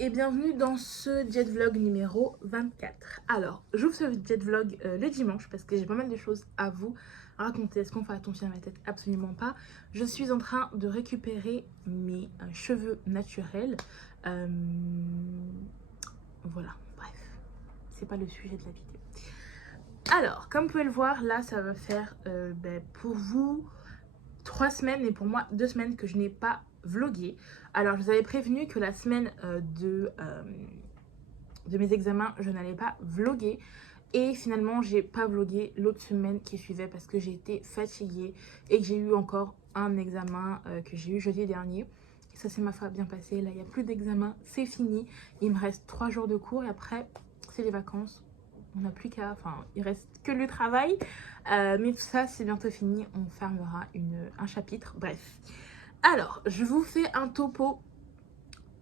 et bienvenue dans ce jet vlog numéro 24. Alors, j'ouvre ce jet vlog le dimanche parce que j'ai pas mal de choses à vous raconter. Est-ce qu'on fait attention à ma tête? Absolument pas. Je suis en train de récupérer mes cheveux naturels. Euh, Voilà, bref, c'est pas le sujet de la vidéo. Alors, comme vous pouvez le voir, là, ça va faire pour vous 3 semaines et pour moi 2 semaines que je n'ai pas vlogué. Alors, je vous avais prévenu que la semaine de mes examens, je n'allais pas vloguer. Et finalement, j'ai pas vlogué l'autre semaine qui suivait parce que j'ai été fatiguée et que j'ai eu encore un examen que j'ai eu jeudi dernier. Et ça s'est ma foi bien passé. Là, il n'y a plus d'examen, c'est fini. Il me reste 3 jours de cours et après, c'est les vacances. On n'a plus qu'à... Enfin, il reste que le travail. Mais tout ça, c'est bientôt fini. On fermera un chapitre. Bref. Alors, je vous fais un topo,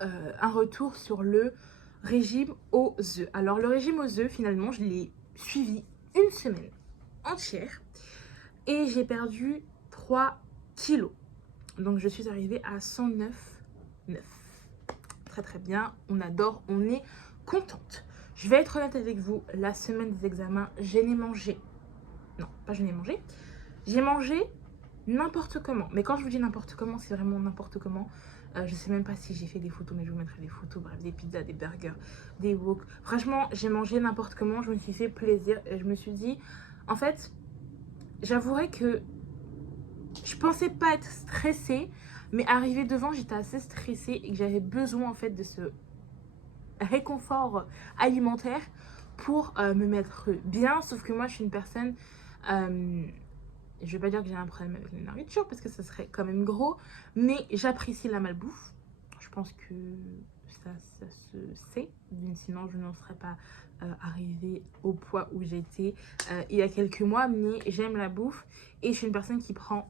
un retour sur le régime aux œufs. Alors, le régime aux œufs, finalement, je l'ai suivi une semaine entière. Et j'ai perdu 3 kilos. Donc, je suis arrivée à 109,9. Très très bien. On adore, on est contente. Je vais être honnête avec vous, la semaine des examens, je n'ai mangé. Non, pas je n'ai mangé. J'ai mangé n'importe comment. Mais quand je vous dis n'importe comment, c'est vraiment n'importe comment. Je sais même pas si j'ai fait des photos, mais je vous mettrai des photos. Bref, des pizzas, des burgers, des wok. Franchement, j'ai mangé n'importe comment. Je me suis fait plaisir. Et je me suis dit, en fait, j'avouerai que je pensais pas être stressée. Mais arrivé devant, j'étais assez stressée et que j'avais besoin en fait de ce réconfort alimentaire pour me mettre bien. Sauf que moi, je suis une personne... je vais pas dire que j'ai un problème avec la nourriture parce que ça serait quand même gros, mais j'apprécie la malbouffe. Je pense que ça se sait, sinon je n'en serais pas arrivée au poids où j'étais il y a quelques mois, mais j'aime la bouffe et je suis une personne qui prend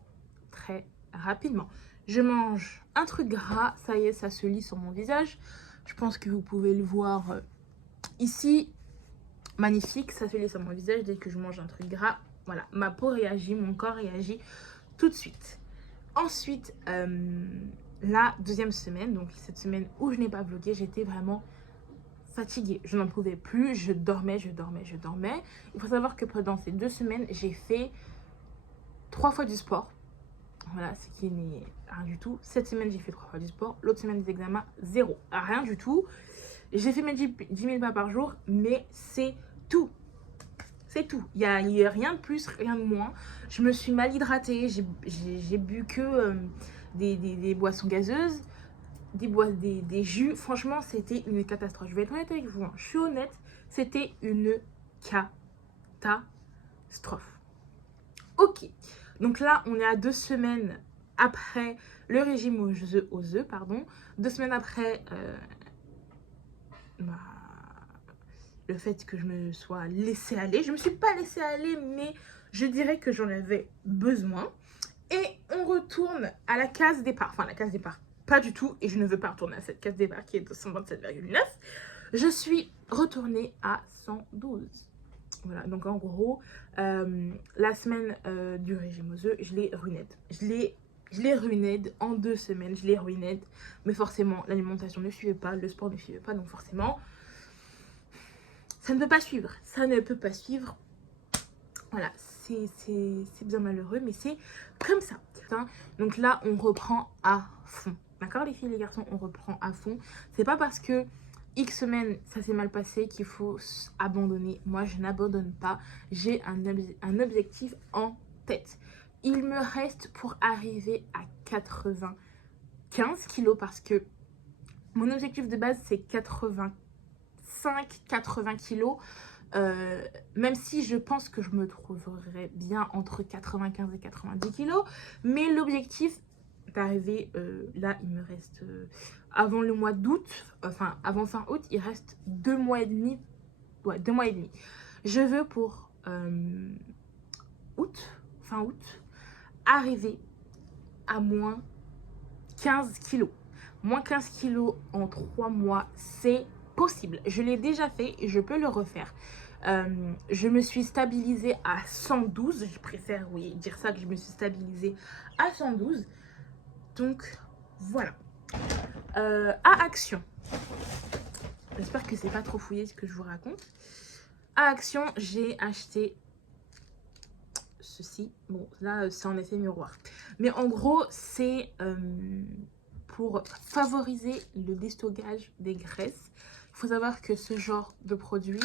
très rapidement. Je mange un truc gras, ça y est, ça se lit sur mon visage. Je pense que vous pouvez le voir ici. Magnifique, ça se lit sur mon visage dès que je mange un truc gras. Voilà, ma peau réagit, mon corps réagit tout de suite. Ensuite, la deuxième semaine, donc cette semaine où je n'ai pas vlogué, j'étais vraiment fatiguée. Je n'en pouvais plus, je dormais. Il faut savoir que pendant ces 2 semaines, j'ai fait 3 fois du sport. Voilà, ce qui n'est rien du tout. Cette semaine, j'ai fait 3 fois du sport. L'autre semaine des examens, 0. Rien du tout. J'ai fait mes 10 000 pas par jour, mais c'est tout. C'est tout. Il y a rien de plus, rien de moins. Je me suis mal hydratée. J'ai bu que des boissons gazeuses, des jus. Franchement, c'était une catastrophe. Je vais être honnête avec vous. Hein. Je suis honnête. C'était une catastrophe. Ok. Donc là, on est à 2 semaines après le régime aux œufs, pardon. 2 semaines après le fait que je me sois laissée aller. Je ne me suis pas laissée aller, mais je dirais que j'en avais besoin. Et on retourne à la case départ. Enfin, la case départ, pas du tout. Et je ne veux pas retourner à cette case départ qui est de 127,9. Je suis retournée à 112. Voilà, donc en gros, la semaine du régime aux œufs, je l'ai ruinée. Je l'ai ruinée en 2 semaines, je l'ai ruinée. Mais forcément, l'alimentation ne suivait pas, le sport ne suivait pas, donc forcément, ça ne peut pas suivre. Ça ne peut pas suivre. Voilà, c'est bien malheureux, mais c'est comme ça. Donc là, on reprend à fond. D'accord, les filles et les garçons, on reprend à fond. C'est pas parce que X semaines, ça s'est mal passé qu'il faut abandonner. Moi, je n'abandonne pas. J'ai un objectif en tête. Il me reste pour arriver à 95 kilos parce que mon objectif de base, c'est 80 kilos. Même si je pense que je me trouverais bien entre 95 et 90 kilos, mais l'objectif d'arriver là, il me reste avant le mois d'août, enfin avant fin août, il reste 2 mois et demi. Ouais, 2 mois et demi. Je veux pour fin août, arriver à moins 15 kilos. Moins 15 kilos en 3 mois, c'est possible. Je l'ai déjà fait et je peux le refaire. Je me suis stabilisée à 112. Je préfère, oui, dire ça, que je me suis stabilisée à 112. Donc, voilà. À action. J'espère que c'est pas trop fouillé ce que je vous raconte. À Action, j'ai acheté ceci. Bon, là, c'est en effet miroir. Mais en gros, c'est pour favoriser le déstockage des graisses. Il faut savoir que ce genre de produit,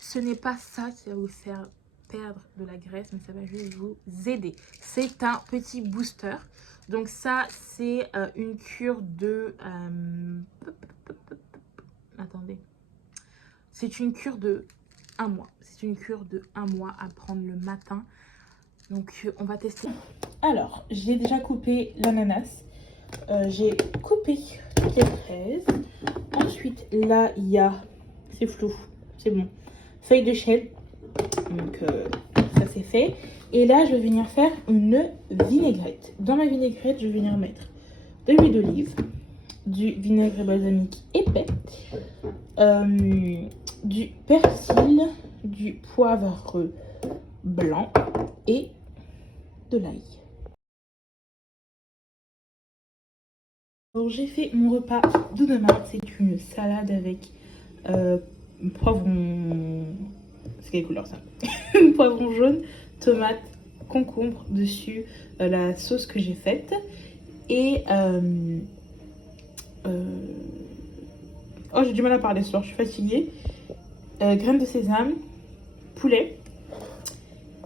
ce n'est pas ça qui va vous faire perdre de la graisse, mais ça va juste vous aider. C'est un petit booster. Donc ça, c'est une cure de... attendez. C'est une cure de 1 mois. C'est une cure de 1 mois à prendre le matin. Donc on va tester. Alors, j'ai déjà coupé l'ananas. J'ai coupé toutes les fraises. Ensuite, là, il y a... C'est flou, c'est bon. Feuilles de chêne. Donc, ça c'est fait. Et là, je vais venir faire une vinaigrette. Dans ma vinaigrette, je vais venir mettre de l'huile d'olive, du vinaigre balsamique épais, du persil, du poivre blanc et de l'ail. Alors j'ai fait mon repas de demain, c'est une salade avec poivron, c'est quelle couleur ça? Poivron jaune, tomate, concombre dessus, la sauce que j'ai faite et oh j'ai du mal à parler ce soir, je suis fatiguée, graines de sésame, poulet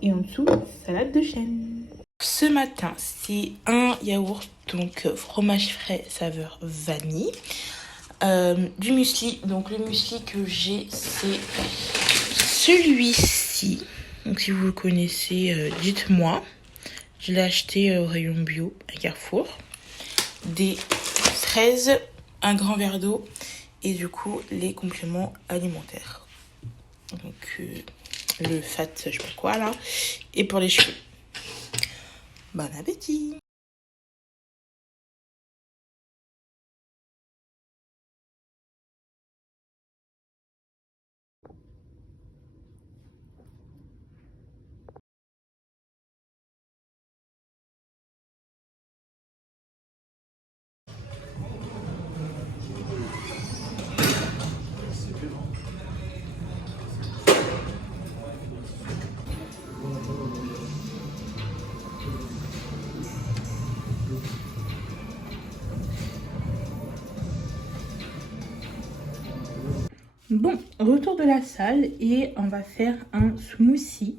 et en dessous salade de chêne. Ce matin, c'est un yaourt, donc fromage frais saveur vanille. Du muesli, donc le muesli que j'ai, c'est celui-ci. Donc si vous le connaissez, dites-moi. Je l'ai acheté au rayon bio à Carrefour. Des fraises, un grand verre d'eau et du coup les compléments alimentaires. Donc le fat, je sais pas quoi là. Et pour les cheveux. Bon appétit! Bon, retour de la salle et on va faire un smoothie.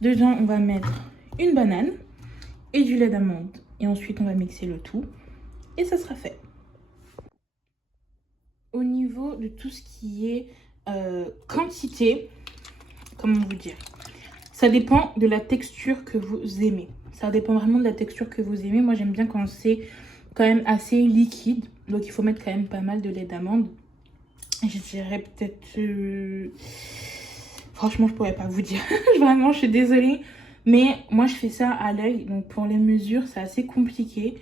Dedans, on va mettre une banane et du lait d'amande. Et ensuite, on va mixer le tout et ça sera fait. Au niveau de tout ce qui est quantité, comment vous dire, ça dépend de la texture que vous aimez. Ça dépend vraiment de la texture que vous aimez. Moi, j'aime bien quand c'est quand même assez liquide. Donc, il faut mettre quand même pas mal de lait d'amande. Je dirais peut-être... Franchement, je pourrais pas vous dire. Vraiment, je suis désolée. Mais moi, je fais ça à l'œil. Donc, pour les mesures, c'est assez compliqué.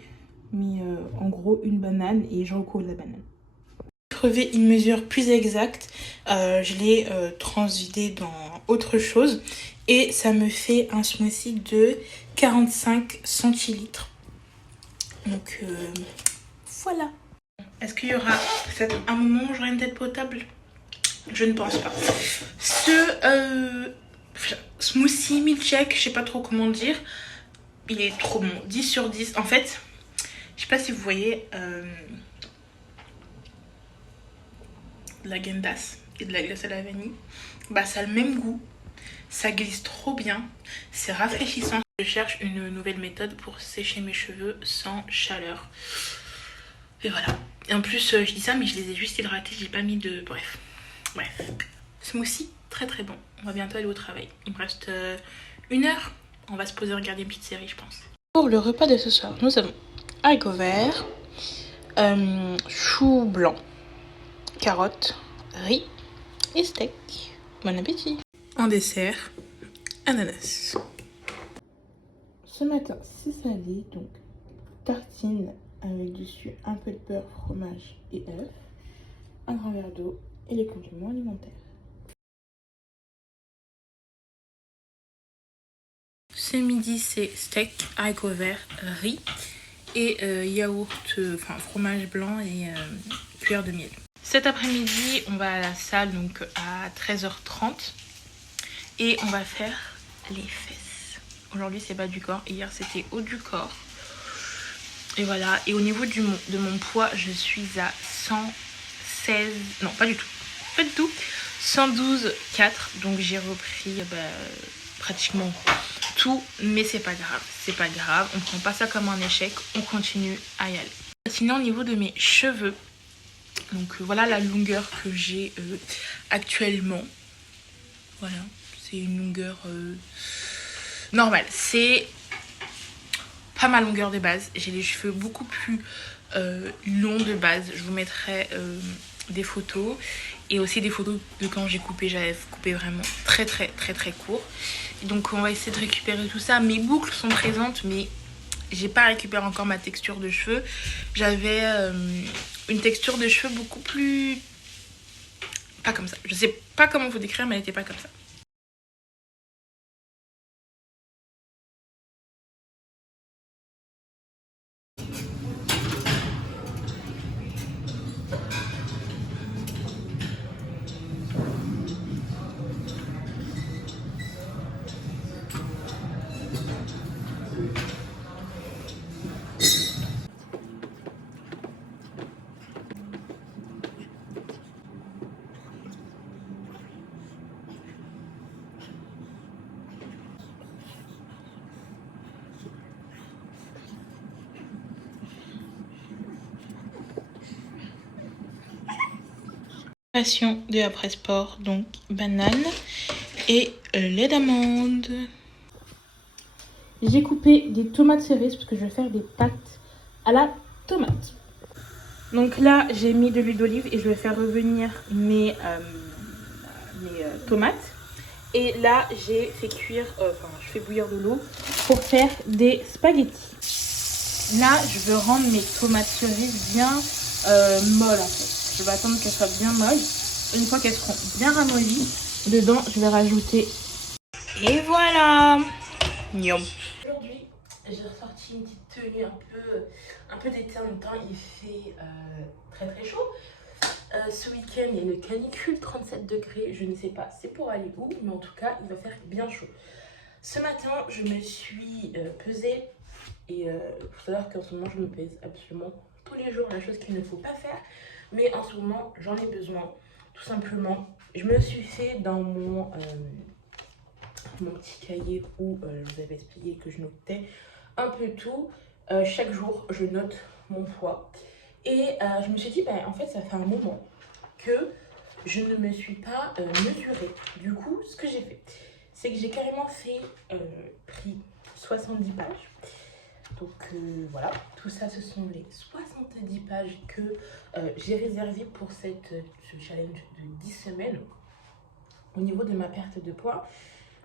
Mais en gros, une banane et je recouvre la banane. Pour trouver une mesure plus exacte, je l'ai transvidé dans autre chose. Et ça me fait un smoothie de 45 centilitres. Donc, voilà. Est-ce qu'il y aura peut-être un moment où j'aurai une tête potable? Je ne pense pas. Ce smoothie milkshake, je sais pas trop comment dire, il est trop bon. 10 sur 10. En fait, je sais pas si vous voyez de la Gendas et de la glace à la vanille. Bah, ça a le même goût. Ça glisse trop bien. C'est rafraîchissant. Je cherche une nouvelle méthode pour sécher mes cheveux sans chaleur. Et voilà. Et en plus, je dis ça, mais je les ai juste hydratés. J'ai pas mis de... Bref. Smoothie, très très bon. On va bientôt aller au travail. Il me reste 1 heure. On va se poser regarder une petite série, je pense. Pour le repas de ce soir, nous avons haricots verts, choux blancs, carottes, riz et steak. Bon appétit. En dessert, ananas. Ce matin, c'est salé, donc tartine avec dessus un peu de beurre, fromage et œufs, un grand verre d'eau et les compléments alimentaires. Ce midi, c'est steak, haricots verts, riz et yaourt, enfin fromage blanc et cuillère de miel. Cet après-midi, on va à la salle donc à 13h30 et on va faire les fesses. Aujourd'hui, c'est bas du corps. Hier, c'était haut du corps. Et voilà. Et au niveau de mon poids, je suis à 116... Non, pas du tout. Pas du tout. 112,4. Donc, j'ai repris pratiquement tout. Mais c'est pas grave. C'est pas grave. On prend pas ça comme un échec. On continue à y aller. Sinon, au niveau de mes cheveux... Donc voilà la longueur que j'ai actuellement. Voilà, c'est une longueur normale. C'est pas ma longueur de base. J'ai les cheveux beaucoup plus longs de base. Je vous mettrai des photos. Et aussi des photos de quand j'ai coupé. J'avais coupé vraiment très court. Et donc on va essayer de récupérer tout ça. Mes boucles sont présentes mais j'ai pas récupéré encore ma texture de cheveux. J'avais une texture de cheveux beaucoup plus... Pas comme ça. Je sais pas comment vous décrire, mais elle était pas comme ça. De après sport, donc banane et lait d'amande. J'ai coupé des tomates cerises parce que je vais faire des pâtes à la tomate. Donc là j'ai mis de l'huile d'olive et je vais faire revenir mes tomates. Et là j'ai fait cuire, je fais bouillir de l'eau pour faire des spaghettis. Là je veux rendre mes tomates cerises bien molles en fait. Je vais attendre qu'elles soient bien molles. Une fois qu'elles seront bien ramollies, dedans, je vais rajouter. Et voilà. Miam. Aujourd'hui, j'ai ressorti une petite tenue un peu d'été en même temps. Il fait très chaud. Ce week-end, il y a une canicule, 37 degrés. Je ne sais pas c'est pour aller où, mais en tout cas, il va faire bien chaud. Ce matin, je me suis pesée. Et il faut savoir qu'en ce moment, je me pèse absolument tous les jours. La chose qu'il ne faut pas faire. Mais en ce moment, j'en ai besoin. Tout simplement, je me suis fait dans mon petit cahier où je vous avais expliqué que je notais un peu tout. Chaque jour, je note mon poids. Et je me suis dit, en fait, ça fait un moment que je ne me suis pas mesurée. Du coup, ce que j'ai fait, c'est que j'ai carrément pris 70 pages. Donc voilà, tout ça, ce sont les 70 pages que j'ai réservées pour ce challenge de 10 semaines au niveau de ma perte de poids.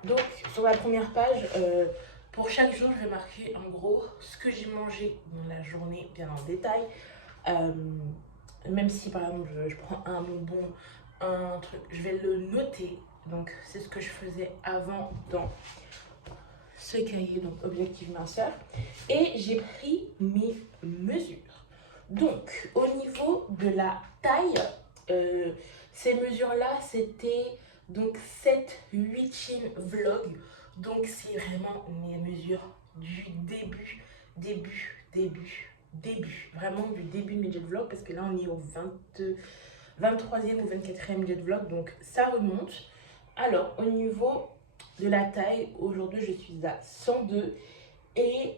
Donc sur la première page, pour chaque jour, je vais marquer en gros ce que j'ai mangé dans la journée, bien en détail. Même si par exemple je prends un bonbon, un truc, je vais le noter. Donc c'est ce que je faisais avant dans ce cahier, donc objectif minceur, et j'ai pris mes mesures. Donc au niveau de la taille, ces mesures là c'était donc 7/8 vlog, donc c'est vraiment mes mesures du début, vraiment du début de mes jet vlog, parce que là on est au 23e ou 24e jet vlog, donc ça remonte. Alors au niveau de la taille, aujourd'hui je suis à 102 et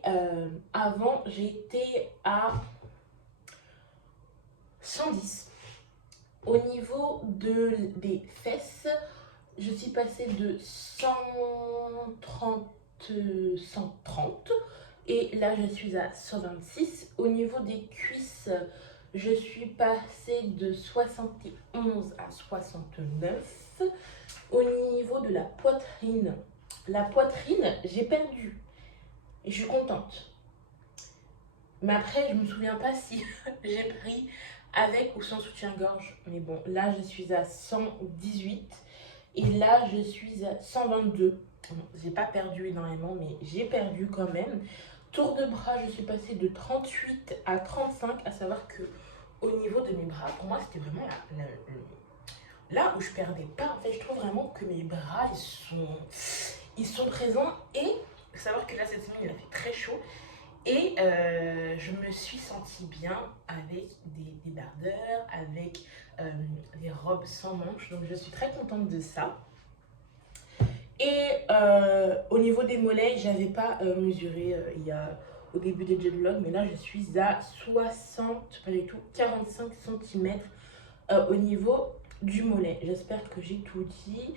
avant j'étais à 110. Au niveau des fesses, je suis passée de 130 et là je suis à 126. Au niveau des cuisses, je suis passée de 71 à 69. Au niveau de la poitrine, j'ai perdu et je suis contente. Mais après, je me souviens pas si j'ai pris avec ou sans soutien-gorge. Mais bon, là, je suis à 118 et là, je suis à 122. Bon, j'ai pas perdu énormément, mais j'ai perdu quand même. Tour de bras, je suis passée de 38 à 35, à savoir que au niveau de mes bras, pour moi, c'était vraiment là où je perdais pas. En fait, je trouve vraiment que mes bras, ils sont présents. Et il faut savoir que là, cette semaine, il a fait très chaud. Et je me suis sentie bien avec des débardeurs, avec des robes sans manches. Donc, je suis très contente de ça. Et au niveau des mollets, j'avais pas mesuré au début des jet vlogs, mais là je suis à 60, pas du tout, 45 cm au niveau du mollet. J'espère que j'ai tout dit.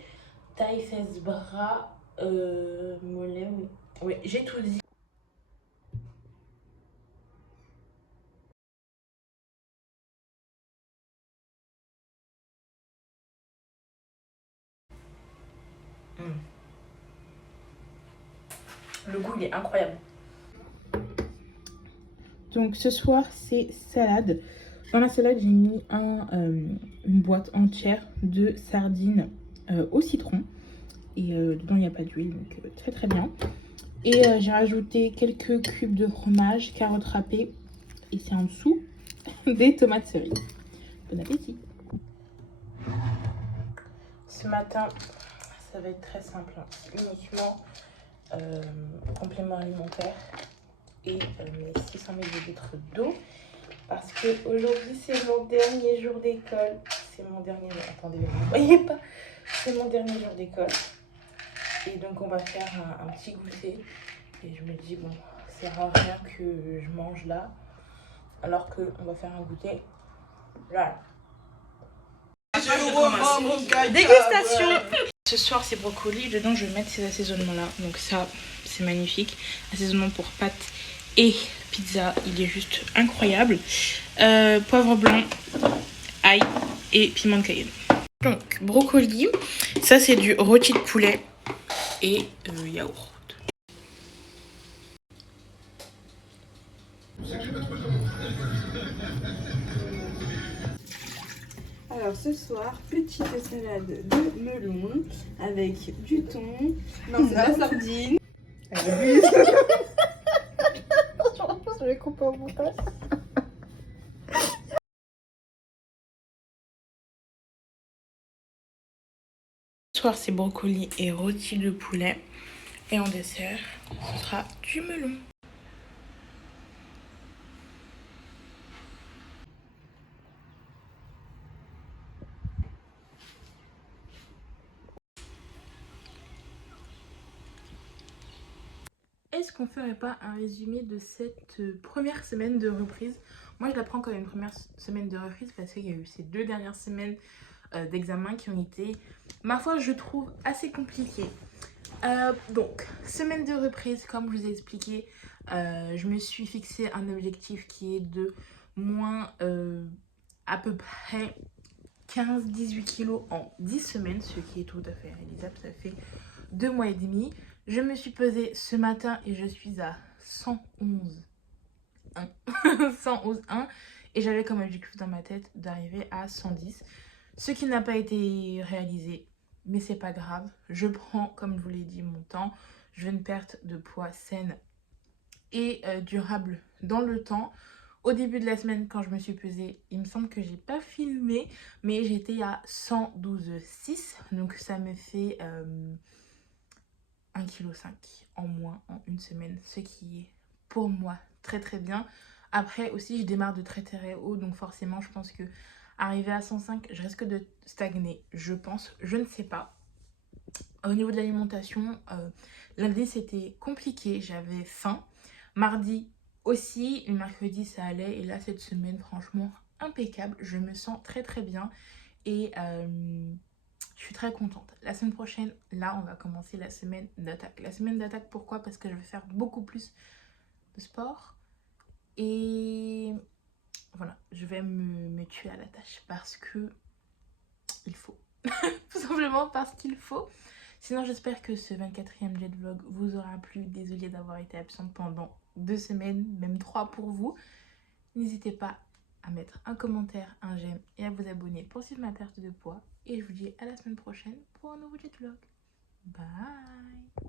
Taille, fesses, bras, mollet, oui. Oui, j'ai tout dit. Mm. Le goût, il est incroyable. Donc ce soir, c'est salade. Dans la salade, j'ai mis une boîte entière de sardines au citron. Et dedans, il n'y a pas d'huile, donc très très bien. Et j'ai rajouté quelques cubes de fromage, carottes râpées. Et c'est en dessous des tomates cerises. Bon appétit. Ce matin, ça va être très simple. Uniquement complément alimentaire et mes 600 ml d'eau. Parce que aujourd'hui, c'est mon dernier jour d'école. C'est mon dernier jour. Attendez, vous ne voyez pas. C'est mon dernier jour d'école. Et donc, on va faire un petit goûter. Et je me dis, bon, ça sert à rien que je mange là. Alors qu'on va faire un goûter là. Dégustation. Ce soir, c'est brocoli. Dedans, je vais mettre ces assaisonnements-là. Donc ça, c'est magnifique. Assaisonnement pour pâtes et pizza. Il est juste incroyable. Poivre blanc, ail et piment de Cayenne. Donc, brocoli. Ça, c'est du rôti de poulet et yaourt. Alors ce soir, petite salade de melon avec du thon, non c'est de la sardine. Je vais couper au montage. Ce soir, c'est brocoli et rôti de poulet. Et en dessert, ce sera du melon. Est-ce qu'on ferait pas un résumé de cette première semaine de reprise? Moi, je la prends comme une première semaine de reprise parce qu'il y a eu ces 2 dernières semaines d'examen qui ont été, ma foi, je trouve assez compliquées. Donc, semaine de reprise, comme je vous ai expliqué, je me suis fixé un objectif qui est de moins à peu près 15-18 kilos en 10 semaines, ce qui est tout à fait réalisable. Ça fait 2 mois et demi. Je me suis pesée ce matin et je suis à 111,1. 111,1 et j'avais comme objectif dans ma tête d'arriver à 110. Ce qui n'a pas été réalisé, mais c'est pas grave. Je prends, comme je vous l'ai dit, mon temps. Je veux une perte de poids saine et durable dans le temps. Au début de la semaine, quand je me suis pesée, il me semble que j'ai pas filmé, mais j'étais à 112,6. Donc ça me fait 1,5 kg en moins en une semaine, ce qui est pour moi très très bien. Après aussi, je démarre de très très haut, donc forcément, je pense que arriver à 105, je risque de stagner, je pense, je ne sais pas. Au niveau de l'alimentation, lundi c'était compliqué, j'avais faim. Mardi aussi, et mercredi ça allait. Et là, cette semaine, franchement, impeccable. Je me sens très très bien et je suis très contente. La semaine prochaine, là, on va commencer la semaine d'attaque. La semaine d'attaque, pourquoi? Parce que je vais faire beaucoup plus de sport et voilà, je vais me tuer à la tâche parce que il faut. Tout simplement parce qu'il faut. Sinon, j'espère que ce 24e jet vlog vous aura plu. Désolée d'avoir été absente pendant 2 semaines, même 3 pour vous. N'hésitez pas à mettre un commentaire, un j'aime et à vous abonner pour suivre ma perte de poids. Et je vous dis à la semaine prochaine pour un nouveau jet vlog. Bye!